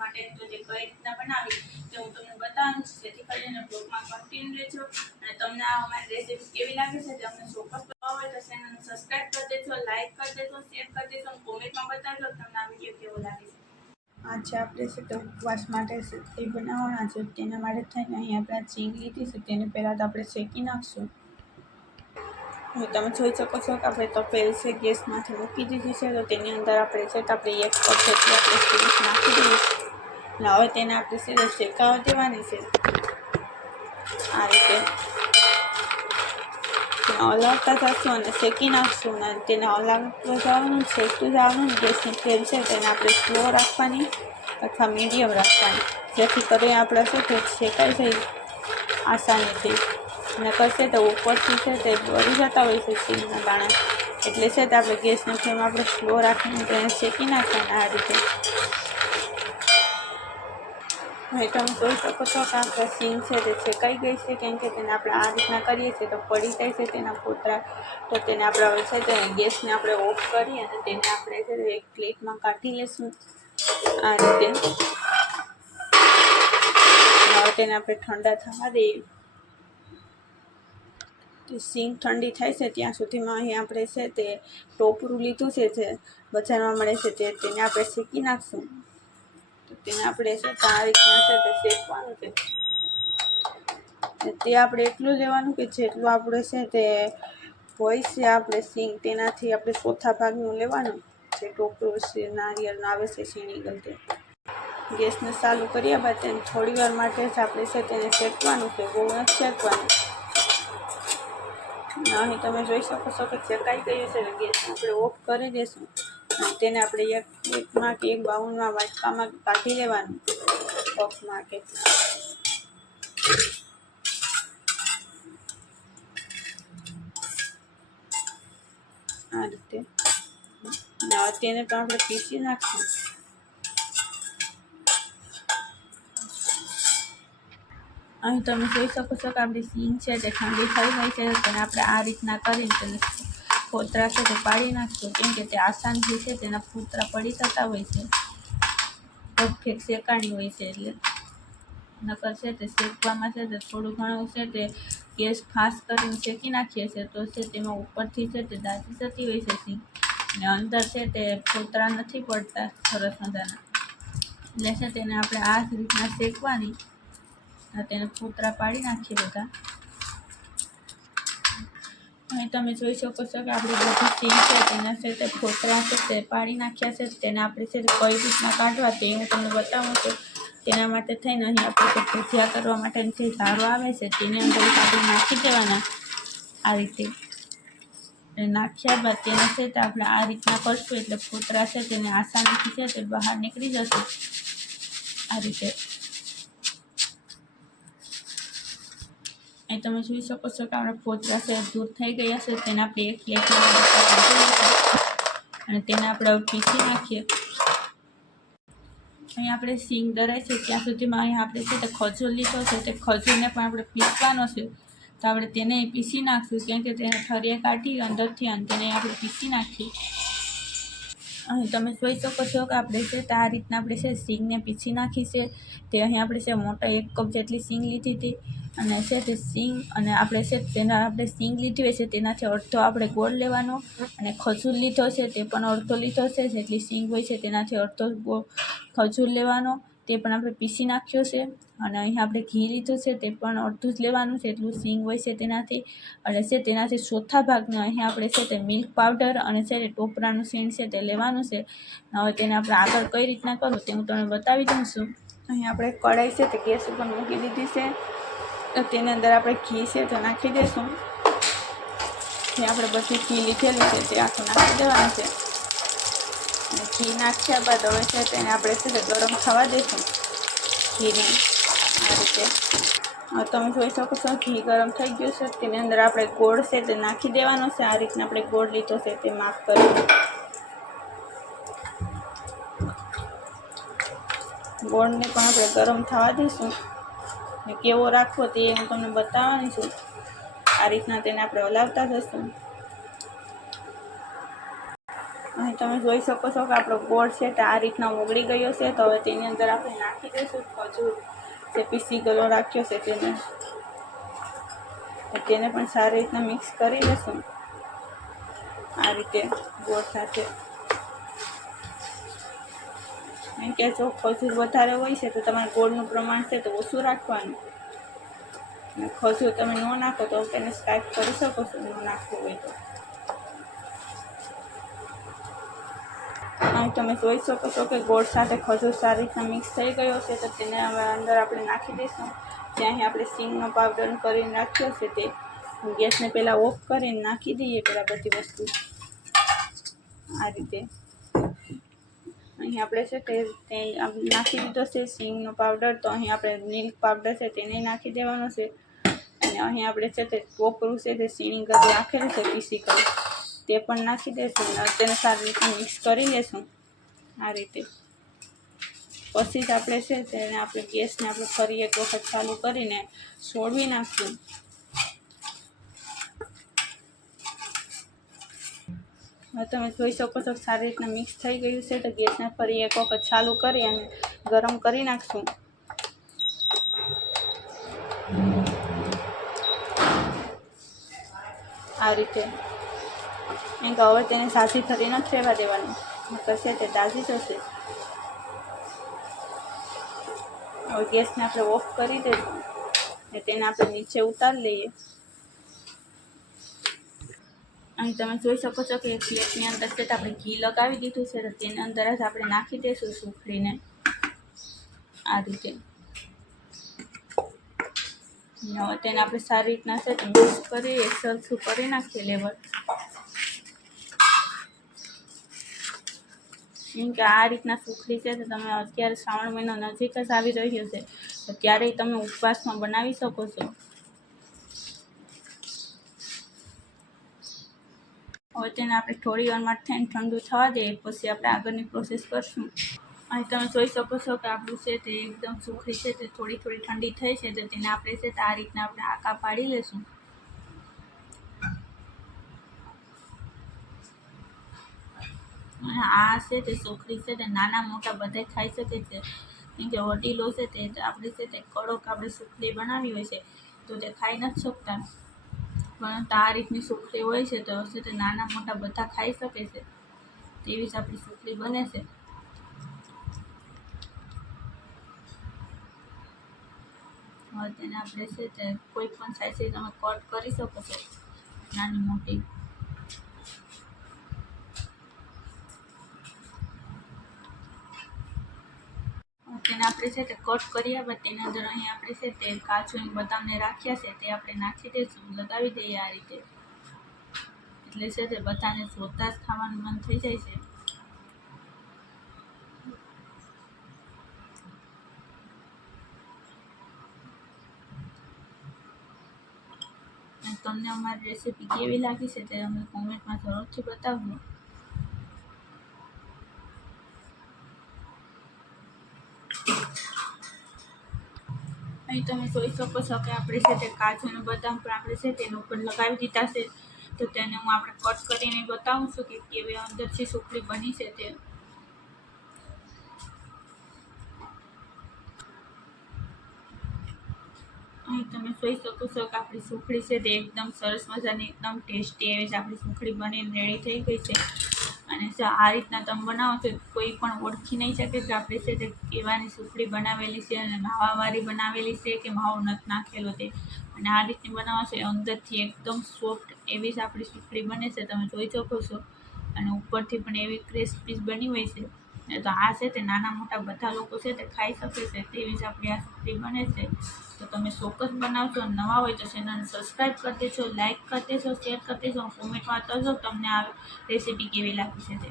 માટે તો તે કઈ રીતના બનાવી તે હું તમને બતાવું છું. જેથી કરીને બ્લોગમાં કન્ટિન્યુ રહેજો અને તમને આ અમારી રેસીપી કેવી લાગે છે તે અમને ચોક્કસ બતાવવા હોય તો ચેનલને સબસ્ક્રાઇબ કરી દેજો લાઈક કરી દેજો શેર કરી દેજો અને કોમેન્ટમાં બતાવજો તમને આ વીડિયો કેવો લાગે છે. આજે આપણે છે તો ઉપવાસ માટે એ બનાવવાના છે. તેના માટે થઈને અહીં આપણે ચીંગ લીધી છે. તેને પહેલાં તો આપણે શેકી નાખશું. હવે તમે જોઈ શકો છો કે આપણે તપેલ છે ગેસમાંથી મૂકી દીધી છે. તો તેની અંદર આપણે છે તો આપણે એક કપ જેટલી આપણે નાખી દઈએ. અને હવે તેને આપણે સીધો શેકાવા દેવાની છે. આ રીતે. હલાવતા જશું અને શેકી નાખશું અને તેને હલાવતું જવાનું, શેકતું જવાનું, ગેસની ફ્લેમ છે તેને આપણે સ્લો રાખવાની અથવા મીડિયમ રાખવાની. જેથી કરીને આપણે શું શેકાઈ જાય આસાનીથી. અને કરશે તો ઉપરથી છે તે બળી જતા હોય છે સીમના દાણા. એટલે છે તે આપણે ગેસની ફ્લેમ આપણે સ્લો રાખીને તેને શેકી નાખવાના આ રીતે. હવે તમે જોઈ શકો છો કે આપણે સિંગ છે તે શેકાઈ ગઈ છે. કેમ કે તેને આપણે આ રીતના કરીએ છીએ તો પડી જાય છે તેના પોતરા તો તેને આપણે હવે છે તેને ગેસને આપણે ઓફ કરી અને તેને આપણે છે એક પ્લેટમાં કાઢી લેશું. આ રીતે. હવે તેને આપણે ઠંડા થવા દઈએ. સીંગ ઠંડી થાય છે ત્યાં સુધીમાં અહીં આપણે છે તે ટોપરું લીધું છે જે બજારમાં મળે છે તે તેને આપણે શેકી નાખશું. તેને આપણે તો રીતના છે તે શેકવાનું છે તે આપણે એટલું લેવાનું કે જેટલું આપણે છે તે હોય છે આપણે સિંગ, તેનાથી આપણે ચોથા ભાગનું લેવાનું. જે ટોપરું છે નારિયેળનું આવે છે સીણી ગલતે ગેસને ચાલુ કર્યા બાદ તેને થોડી વાર માટે જ આપણે છે તેને શેકવાનું કે બહુ નથી શેકવાનું. અહીં તમે જોઈ શકો છો કે શેકાઈ ગયું છે ગેસ. આપણે ઓફ કરી દઈશું તેને આપણે એક એકમાં કે એક બાઉલમાં વાટકામાં કાઢી લેવાનું. કપમાં કે આ રીતે. તેને પણ આપણે પીસી નાખશું. અહીં તમે જોઈ શકો છો કે આપણી સીન છે તે ઠંડી થઈ ગઈ છે, તેને આપણે આ રીતના કરીને તેને ફોતરા છે તે પાડી નાખશું કેમ કે તે આસાનથી છે, તેના ફોતરા પડી જતા હોય છે. પરફેક્ટ શેકાણી હોય છે એટલે. નકર છે તે શેકવામાં છે તે થોડું ઘણું છે તે ગેસ ફાસ્ટ કરીને શેકી નાખીએ છીએ તો છે તેમાં ઉપરથી છે તે દાજી જતી હોય છે સિંગ. અને અંદર છે તે ફોતરા નથી પડતા સરસ મજાના. એટલે છે તેને આપણે આ રીતના શેકવાની તેને ફોતરા પાડી નાખીએ બધા. અહીં તમે જોઈ શકો છો કે આપણી બધી સિંગ છે, તેના છે તે ફોતરા છે, તે પાડી નાખ્યા છે, તેને આપણે છે કઈ રીતના કાઢવા તે હું તમને બતાવું છું. તેના માટે થઈને અહીં આપણે ભજીયા કરવા માટેની જે ધારો આવે છે, તેની અંદર આપણે નાખી દેવાના આ રીતે. નાખ્યા બાદ તેને છે આપણે આ રીતના કરશું, એટલે ફોતરા છે, તેને આસાનીથી છે તે બહાર નીકળી જશે. આ રીતે. અહીં તમે જોઈ શકો છો કે આપણા ફોતરા છે દૂર થઈ ગયા છે, તેને આપણે એક અને તેને આપણે પીસી નાખીએ. અહીં આપણે સિંગ દરાય છે, ત્યાં સુધીમાં અહીં આપણે છે તે ખજૂર લીધો છે, તે ખજૂરને પણ આપણે પીસવાનો છે. તો આપણે તેને પીસી નાખશું, કેમ કે તેને ઠરિયા કાઢી, અંદરથી અને તેને આપણે પીસી નાખીએ. અહીં તમે જોઈ શકો છો કે આપણે છે તો આ રીતના આપણે છે સિંગને પીછી નાખી છે. તે અહીં આપણે છે મોટા એક કપ જેટલી સિંગ લીધી હતી. અને છે તે સિંગ અને આપણે છે તેના આપણે સિંગ લીધી હોય છે તેનાથી અડધો આપણે ગોળ લેવાનો અને ખજૂર લીધો છે તે પણ અડધો લીધો છે. જેટલી સિંગ હોય છે તેનાથી અડધો ખજૂર લેવાનો. તે પણ આપણે પીસી નાખ્યો છે અને અહીં આપણે ઘી લીધું છે, તે પણ અડધું જ લેવાનું છે, એટલું સિંગ હોય છે તેનાથી. અને છે તેનાથી ચોથા ભાગને અહીં આપણે છે તે મિલ્ક પાવડર અને છે તે ટોપરાનું સીણ છે તે લેવાનું છે. હવે તેને આપણે આગળ કઈ રીતના કરવું તે હું તમને બતાવી દઉં છું. અહીં આપણે કઢાઈ છે તે ગેસ ઉપર મૂકી દીધી છે. તો તેની અંદર આપણે ઘી છે તો નાખી દઈશું જે આપણે બધી ઘી લીધેલું છે તે આખું નાખી દેવાનું છે. ઘી નાખ્યા બાદ હવે છે તેને આપણે છે ગરમ થવા દઈશું ઘીને આ રીતે. તમે જોઈ શકો છો, ઘી ગરમ થઈ ગયું છે. તેની અંદર આપણે ગોળ છે તે નાખી દેવાનો છે. આ રીતના આપણે ગોળ લીધો છે તે માફ કરી. ગોળને પણ આપણે ગરમ થવા દઈશું ને કેવો રાખવો તે હું તમને બતાવવાની છું. આ રીતના તેને આપણે હલાવતા જશું. અહીં તમે જોઈ શકો છો કે આપણો ગોળ છે તે આ રીતના ઓગળી ગયો છે. તો હવે તેની અંદર આપણે નાખી દઈશું ખજૂર, જે પીસી ગલો રાખ્યો છે તેને. તેને પણ સારી રીતના મિક્સ કરી લઈશું આ રીતે ગોળ સાથે. કેમ કે જો ખજૂર વધારે હોય છે તો તમારે ગોળનું પ્રમાણ છે તો ઓછું રાખવાનું. અને ખજૂર તમે ન નાખો તો તેને સ્ટાઈપ કરી શકો છો, ન નાખવું હોય તો. તમે જોઈ શકો છો કે ગોળ સાથે ખજૂર સારી રીતના મિક્સ થઈ ગયો છે, તો તેને હવે અંદર આપણે નાખી દઈશું. ત્યાં આપણે સિંગનો પાવડર કરીને રાખ્યો છે તે ગેસને પહેલાં ઓફ કરીને નાખી દઈએ પહેલાં બધી વસ્તુ. આ રીતે. અહીં આપણે છે તે નાખી દીધો છે સિંગનો પાવડર તો અહીં આપણે મિલ્ક પાવડર છે તેને નાખી દેવાનો છે. અને અહીં આપણે છે તે કોપરું છે તે સીણી કરી રાખેલું છે પીસી કરી તે પણ નાખી દઈશું તેને સારી રીતે મિક્સ કરી લેશું. આ રીતે. પછી જ આપણે છે તેને આપણે ગેસને આપણે ફરી એક વખત ચાલુ કરીને છોડવી નાખશું તમે જોઈ શકો છો સારી રીતના મિક્સ થઈ ગયું છે, તો ગેસને ફરી એક વખત ચાલુ કરી અને ગરમ કરી નાખશું. આ રીતે. એમ કે હવે તેને સાચી થરી નથી રહેવા દેવાની. નકર તે દાઝી જશે. હવે ગેસને આપણે ઓફ કરી દઈશું ને તેને આપણે નીચે ઉતારી લઈએ. અહીં તમે જોઈ શકો છો કે પ્લેટની અંદર છે આપણે ઘી લગાવી દીધું છે તો તેની અંદર જ આપણે નાખી દઈશું સુખડીને. આ રીતે. હવે તેને આપણે સારી રીતના છે મિક્સ કરી સરસું કરી નાખીએ લેવલ. કેમ કે આ રીતના સુખડી છે તો તમે અત્યારે શ્રાવણ મહિનો નજીક જ આવી રહ્યો છે. તો ક્યારેય તમે ઉપવાસમાં બનાવી શકો છો? હવે તેને આપણે થોડી વાર માટે થઈને ઠંડુ થવા દઈએ, પછી આપણે આગળની પ્રોસેસ કરશું. અહીં તમે જોઈ શકો છો કે આપણું છે તે એકદમ સુખડી છે, તે થોડી થોડી ઠંડી થઈ છે, તો તેને આપણે છે તે આ રીતના આપણે આકા પાડી લેશું. આ છે તે સુખડી છે તે નાના મોટા બધા ખાઈ શકે છે. કેમ કે વડીલો છે તે આપણે છે તે કડક આપણે સુખડી બનાવી હોય છે, તો તે ખાઈ નથી શકતા. પરંતુ આ રીતની સુખડી હોય છે તો છે તે નાના મોટા બધા ખાઈ શકે છે. તેવી જ આપણી સુખડી બને છે. હવે તેને આપણે છે તે કોઈ પણ સાઈઝથી તમે કટ કરી શકો છો. નાની મોટી તેને આપણે છે તે કટ કર્યા બાદ તેની અંદર અહીં આપણે છે તે કાજુ બદામને રાખ્યા છે તે આપણે નાખી દઈશું લગાવી દઈએ આ રીતે. એટલે છે તે બધાને જોતા જ ખાવાનું મન થઈ જાય છે. તમને અમારી રેસીપી કેવી લાગી છે તે અમને કોમેન્ટમાં જરૂરથી બતાવજો. અહીં તમે જોઈ શકો છો કે આપણે છે તે કાજુ બદામ પણ આપણે છે તેનો ઉપર લગાવી દીધા છે. તો તેને હું આપણે કટ કરીને બતાવું છું કે કેવી અંદરથી સુખડી બની છે તે. અહીં તમે જોઈ શકો છો કે આપણી સુખડી છે તે એકદમ સરસ મજાની, એકદમ ટેસ્ટી એવી જ આપણી સુખડી બની રેડી થઈ ગઈ છે. અને આ રીતના તમે બનાવો છો, કોઈ પણ ઓળખી નહીં શકે કે આપણે છે તે કેવાની સુખડી બનાવેલી છે અને માવાવાળી બનાવેલી છે કે માવો નથી નાખેલો તે. અને આ રીતની બનાવો છો અંદરથી એકદમ સોફ્ટ એવી જ આપણી સુખડી બને છે, તમે જોઈ શકો છો. અને ઉપરથી પણ એવી ક્રિસ્પી બની હોય છે. તો આ છે તે નાના મોટા બધા લોકો છે તે ખાઈ શકે છે. તેવી જ આપણી આ સુખડી બને છે. તો તમે ચોક્કસ બનાવજો. નવા હોય તો ચેનલને સબસ્ક્રાઈબ કરી દેજો લાઇક કરી દેજો શેર કરી દેજો. કોમેન્ટમાં કરજો તમને આ રેસીપી કેવી લાગી છે તે.